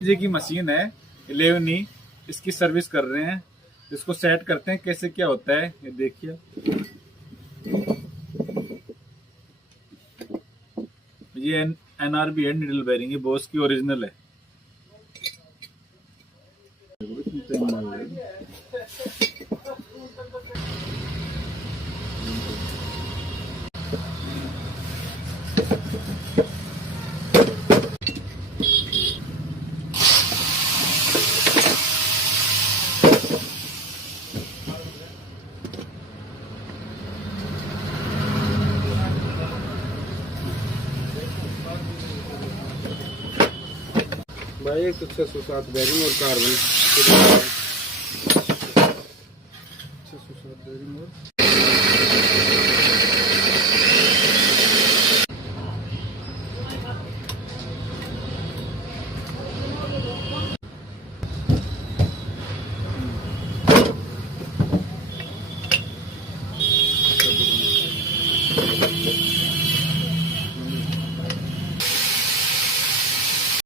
जी की मशीन है 11 इसकी सर्विस कर रहे हैं। इसको सेट करते हैं कैसे क्या होता है ये देखिए। ये NRB है, नीडल बेयरिंग, ये बोस की ओरिजिनल है। भाई एक 607 बेरिंग और कार्बन 607 बेरिंग और